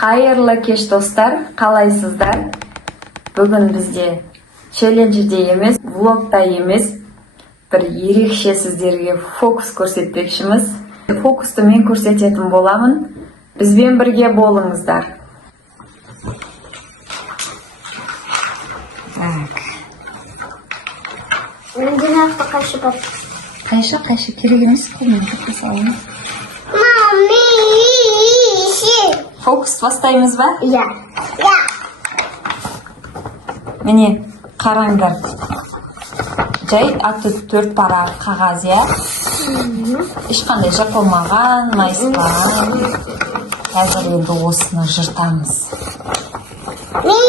Қайырлы кеш достар, қалайсыздар? Бүгін бізде челленджде емес, влогта емес, бір ерекше сіздерге фокус көрсетпекшіміз. Фокусты мен көрсететін боламын. Бізбен бірге болыңыздар. Менде нақты қайшы бар. Қайшы керек емес қой, мен кетіп саламын. Фокус бастаймыз ба? Иә. Міне, қараңдар. Жай аты 4 парақ қағаз, иә? Ешқандай жыртылмаған, майыспаған. Қазір енді осыны жыртамыз. Мен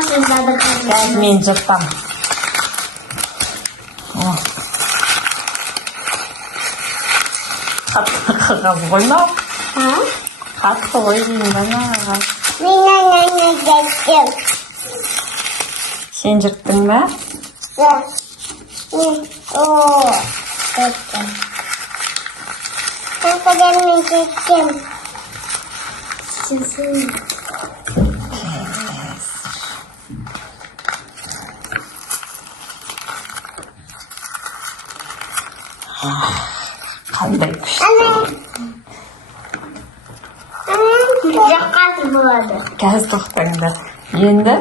істеймін. Мен жыртам. Қатты қағаз қоймау. Қатты қой деймін бана қағаз. Мен жырттым. Сен жырттың ба? Мен жырттым. Қандай күш. Жаққаты болады. Қазір тоқтаңдар. Енді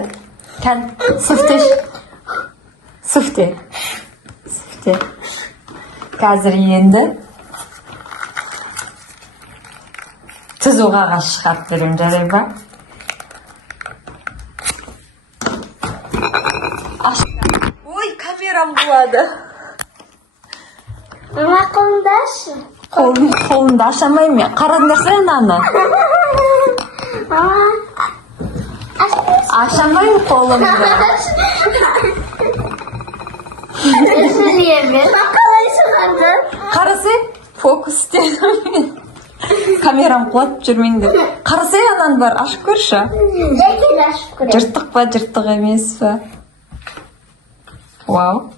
сүфте. Қазір енді түзу қағаз шығарып берем, жарай ба? Ой, камерам болады. Ана қолындашы. Қолымды ашамаймын мен. Қараңдарса ананы. Ашамаймын қолымды. Қалай шығарды? Қарасай, фокус істедім. Камерам қуатып жүрмеңдер. Қарасай анан бар, ашып көрші. Жәкел ашып көрем. Жыртық па, жыртық емес па? Вау.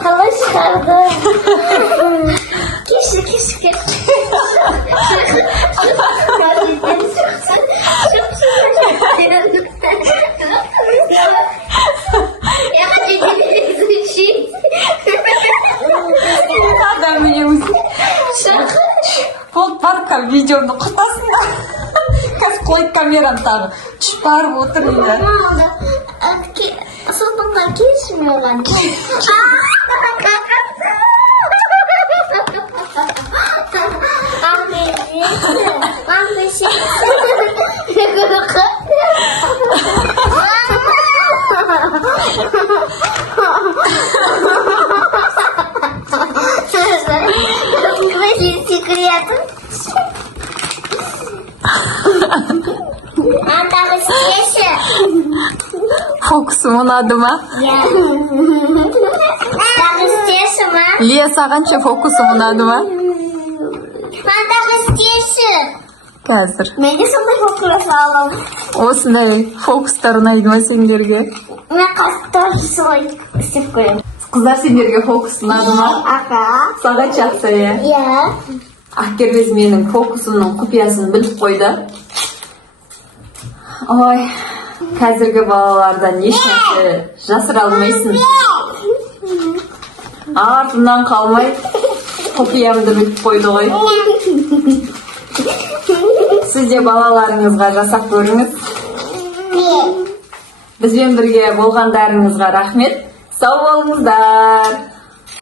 Қалай шығарды? Кеші. Я хочу тебя изучить. Адам менен болды, барып видеоны құртасың да. Қазір қойып камерам тағы. Түш барып отырмын. Сотыңға келші маған. Фокусым ұнады ма? Тағы істеші ма? Лия, сағанша фокусым ұнады ма? Тағы істеші. Қазір. Мен де сондай фокус аламын. Осындай фокустар ұнайды ма сендерге? Мен қастар солай істеп көремін. Қыздар, сендерге фокус ұнады ма? Аға. Саған жақсы, иә? Иә. Ақкербез менің фокусымның құпиясын біліп қойды. Ой, қазіргі балалардан ешнәрсе жасыра алмайсың. Артымнан қалмай құпиямды біліп қойды ғой. Сіз де балаларыңызға жасап көріңіз. Бізбен бірге болғандарыңызға рахмет. Сау болыңыздар.